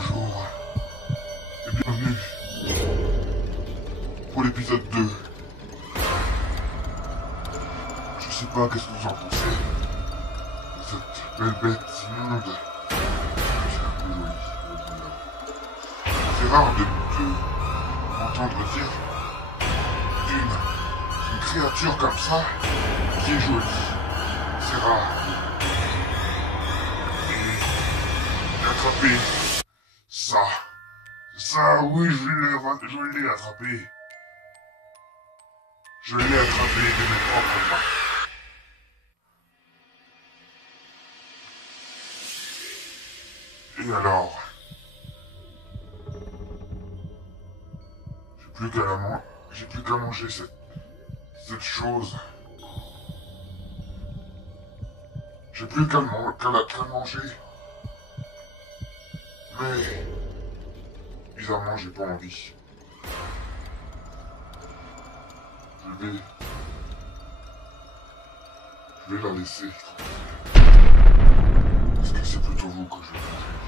Bonjour et bienvenue pour l'épisode 2. Je sais pas qu'est-ce que vous en pensez de cette belle bête immonde. C'est un peu joli. C'est rare de m'entendre dire d'une créature comme ça qui est jolie. C'est rare. Et attraper ça, oui, je l'ai attrapé. Je l'ai attrapé de mes propres mains. Et alors, j'ai plus qu'à manger cette chose. J'ai plus qu'à la manger. Mais, bizarrement, j'ai pas envie. Je vais la laisser. Parce que c'est plutôt vous que je vais manger.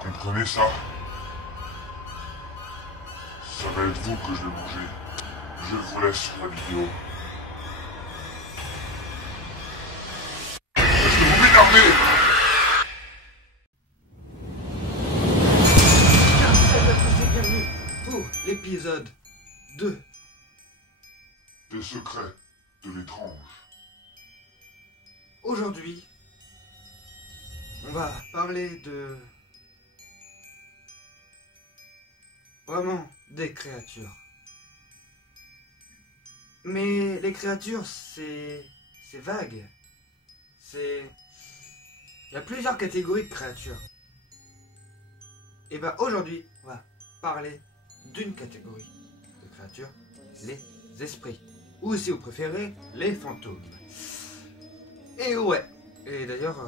Comprenez ça? Ça va être vous que je vais manger. Je vous laisse sur la vidéo. Est-ce que vous m'énervez? Bienvenue pour l'épisode 2 des secrets de l'étrange. Aujourd'hui, on va parler de... vraiment des créatures. Mais les créatures, c'est vague. Il y a plusieurs catégories de créatures. Et bah aujourd'hui, on va parler d'une catégorie de créatures, les esprits. Ou si vous préférez, les fantômes. Et ouais. Et d'ailleurs,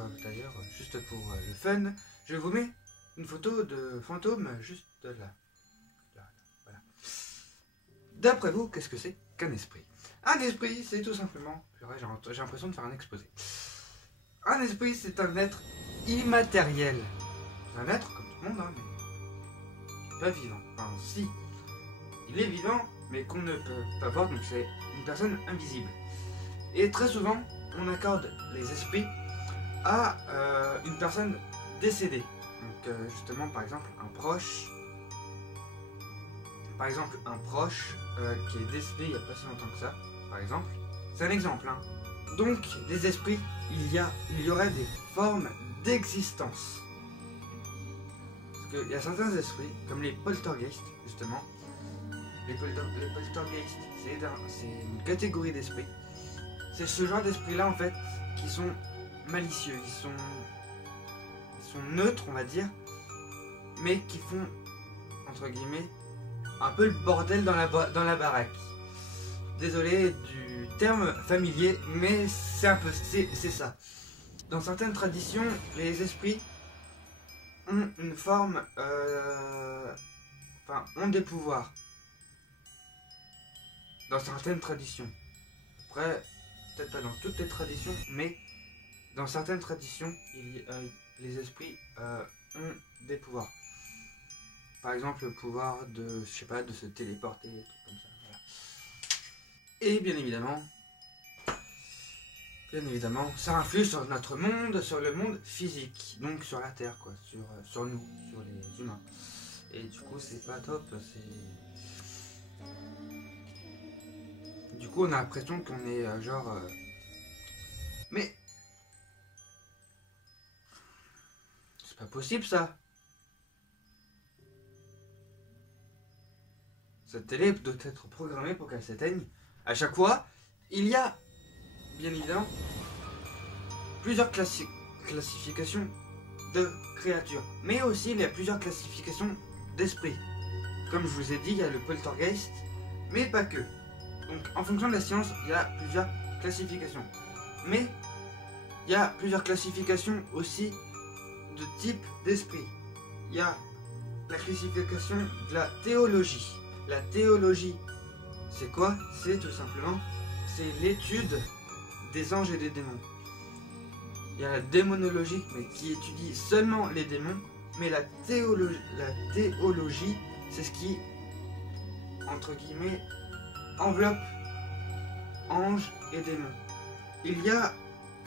juste pour le fun, je vous mets une photo de fantôme juste là. Voilà. D'après vous, qu'est-ce que c'est qu'un esprit? Un esprit, c'est tout simplement... J'ai l'impression de faire un exposé. Un esprit, c'est un être immatériel. C'est un être comme tout le monde, hein, mais pas vivant. Enfin, si. Il est vivant, mais qu'on ne peut pas voir, donc c'est une personne invisible. Et très souvent, on accorde les esprits à une personne décédée. Donc justement, par exemple, un proche qui est décédé il n'y a pas si longtemps que ça, par exemple. C'est un exemple, hein. Donc, des esprits, il y aurait des formes d'existence. Parce qu'il y a certains esprits, comme les poltergeists, justement. Les poltergeists, c'est une catégorie d'esprits. C'est ce genre d'esprits-là, en fait, qui sont malicieux. Ils sont neutres, on va dire, mais qui font, entre guillemets, un peu le bordel dans la baraque. Désolé du terme familier, mais c'est un peu c'est ça. Dans certaines traditions, les esprits ont une forme, ont des pouvoirs. Dans certaines traditions. Après, peut-être pas dans toutes les traditions, mais dans certaines traditions, les esprits ont des pouvoirs. Par exemple, le pouvoir de, je sais pas, de se téléporter, des trucs comme ça. Voilà. Et bien évidemment, ça influe sur notre monde, sur le monde physique, donc sur la Terre, quoi, sur nous, sur les humains. Et du coup, c'est pas top, Du coup, on a l'impression qu'on est Mais... c'est pas possible, ça. Cette télé doit être programmée pour qu'elle s'éteigne. À chaque fois, il y a, bien évidemment, plusieurs classifications de créatures. Mais aussi, il y a plusieurs classifications d'esprits. Comme je vous ai dit, il y a le poltergeist, mais pas que. Donc, en fonction de la science, il y a plusieurs classifications. Mais, il y a plusieurs classifications aussi de type d'esprit. Il y a la classification de la théologie. La théologie, c'est quoi? C'est tout simplement, c'est l'étude des anges et des démons. il y a la démonologie, mais qui étudie seulement les démons. Mais la théologie, c'est ce qui, entre guillemets, enveloppe anges et démons. Il y a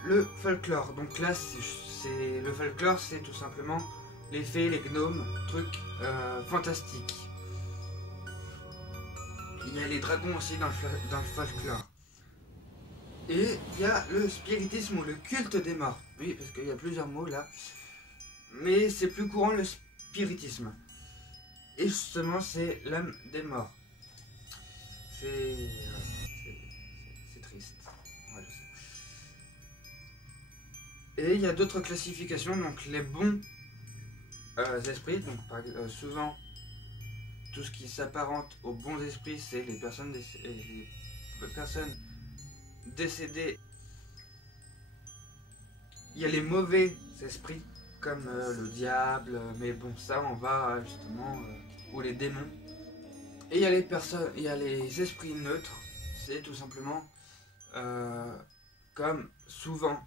le folklore. Donc là, le folklore, c'est tout simplement les fées, les gnomes, trucs fantastiques. Il y a les dragons aussi dans le folklore. Et il y a le spiritisme ou le culte des morts. Oui, parce qu'il y a plusieurs mots là. Mais c'est plus courant le spiritisme. Et justement, c'est l'âme des morts. C'est triste. Ouais, je sais. Et il y a d'autres classifications. Donc les bons esprits. Donc souvent, tout ce qui s'apparente aux bons esprits, c'est les personnes décédées. Il y a les mauvais esprits, comme le diable, mais bon, ça on va justement, ou les démons. Et il y a les esprits neutres, c'est tout simplement comme souvent,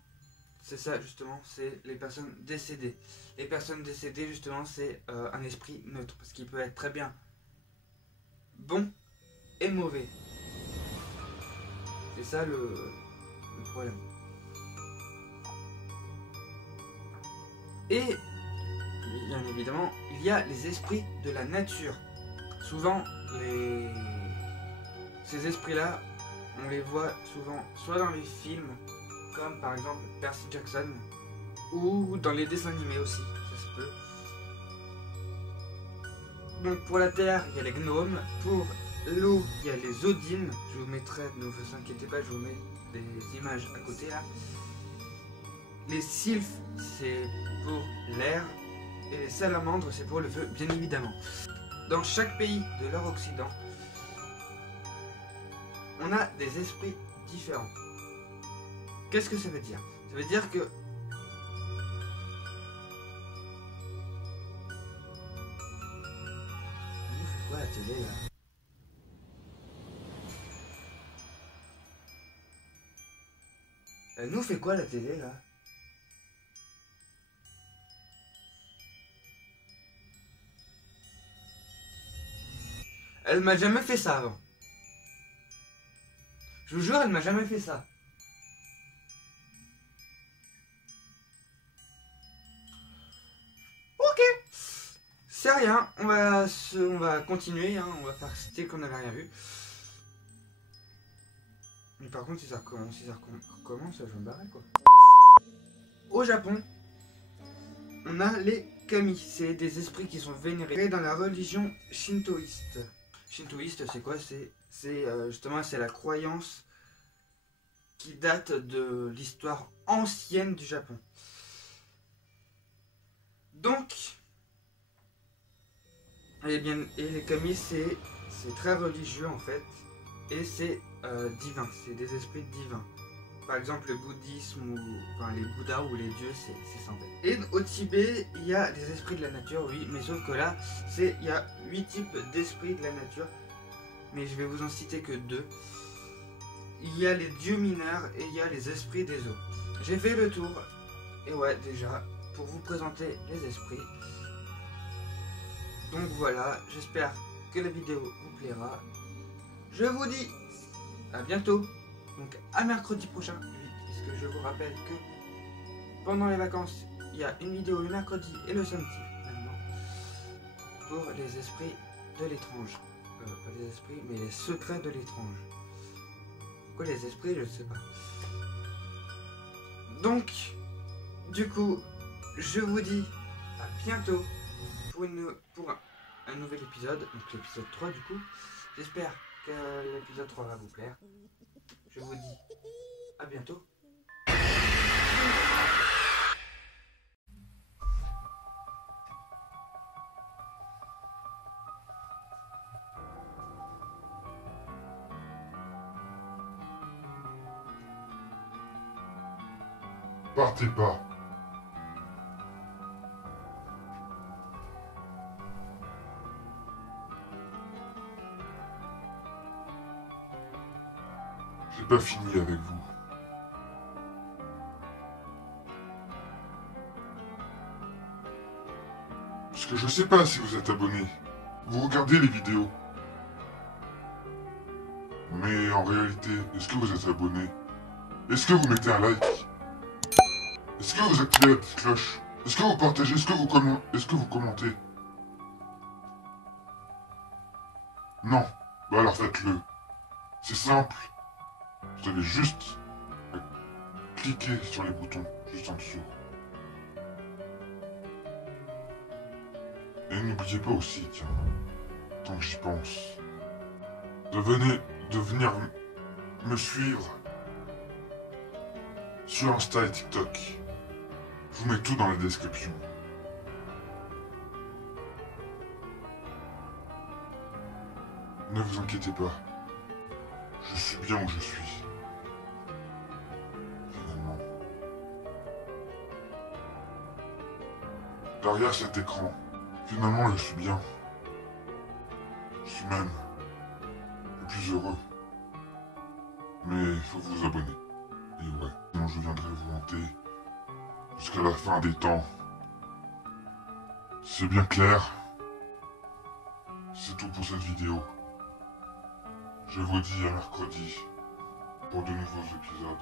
c'est ça justement, c'est les personnes décédées. Les personnes décédées justement, c'est un esprit neutre, parce qu'il peut être très bien bon et mauvais. C'est ça le problème. Et, bien évidemment, il y a les esprits de la nature. Souvent, ces esprits-là, on les voit souvent soit dans les films, comme par exemple Percy Jackson, ou dans les dessins animés aussi, ça se peut. Donc pour la terre, il y a les gnomes. Pour l'eau, il y a les odines. Je vous mettrai, ne vous inquiétez pas, je vous mets des images à côté là. Les sylphes, c'est pour l'air. Et les salamandres, c'est pour le feu, bien évidemment. Dans chaque pays de leur Occident, on a des esprits différents. Qu'est-ce que ça veut dire? Ça veut dire que la télé là. Elle nous fait quoi la télé là? Elle m'a jamais fait ça avant. Je vous jure, elle m'a jamais fait ça. Ok. C'est rien, on va continuer, hein, on va faire style qu'on n'avait rien vu. Mais par contre, si ça recommence, je vais me barrer quoi. Au Japon, on a les kami, c'est des esprits qui sont vénérés dans la religion shintoïste. Shintoïste, c'est quoi? C'est justement, c'est la croyance qui date de l'histoire ancienne du Japon. Donc, et les kami, c'est très religieux en fait, et c'est divin, c'est des esprits divins. Par exemple, le bouddhisme, ou enfin, les bouddhas ou les dieux, c'est sans bête. Et au Tibet, il y a des esprits de la nature, oui, mais sauf que là, il y a 8 types d'esprits de la nature, mais je vais vous en citer que 2. Il y a les dieux mineurs et il y a les esprits des eaux. J'ai fait le tour, et ouais, déjà, pour vous présenter les esprits. Donc voilà, j'espère que la vidéo vous plaira. Je vous dis à bientôt, donc à mercredi prochain, puisque je vous rappelle que pendant les vacances, il y a une vidéo le mercredi et le samedi maintenant pour les esprits de l'étrange. Pas les esprits, mais les secrets de l'étrange. Pourquoi les esprits, je ne sais pas. Donc, du coup, je vous dis à bientôt pour un nouvel épisode, donc l'épisode 3 du coup. J'espère que l'épisode 3 va vous plaire. Je vous dis à bientôt. Partez pas. J'ai pas fini avec vous. Parce que je sais pas si vous êtes abonné. Vous regardez les vidéos. Mais en réalité, est-ce que vous êtes abonné? Est-ce que vous mettez un like? Est-ce que vous activez la petite cloche? Est-ce que vous partagez? Est-ce que vous commentez? Non. Bah alors faites-le. C'est simple. Vous avez juste à cliquer sur les boutons juste en dessous. Et n'oubliez pas aussi, tiens, tant que j'y pense, de venir me suivre sur Insta et TikTok. Je vous mets tout dans la description. Ne vous inquiétez pas. Je suis bien où je suis. Finalement. Derrière cet écran, finalement je suis bien. Je suis même le plus heureux. Mais il faut vous abonner. Et ouais, sinon je viendrai vous hanter jusqu'à la fin des temps. C'est bien clair. C'est tout pour cette vidéo. Je vous dis à mercredi pour de nouveaux épisodes.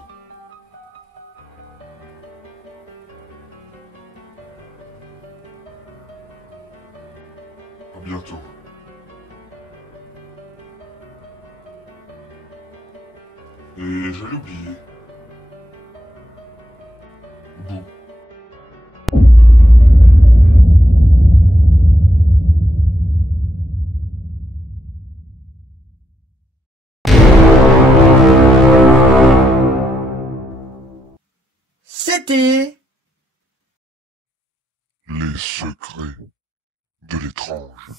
À bientôt. Et j'allais oublier. Bouh. C'était Les secrets de l'étrange.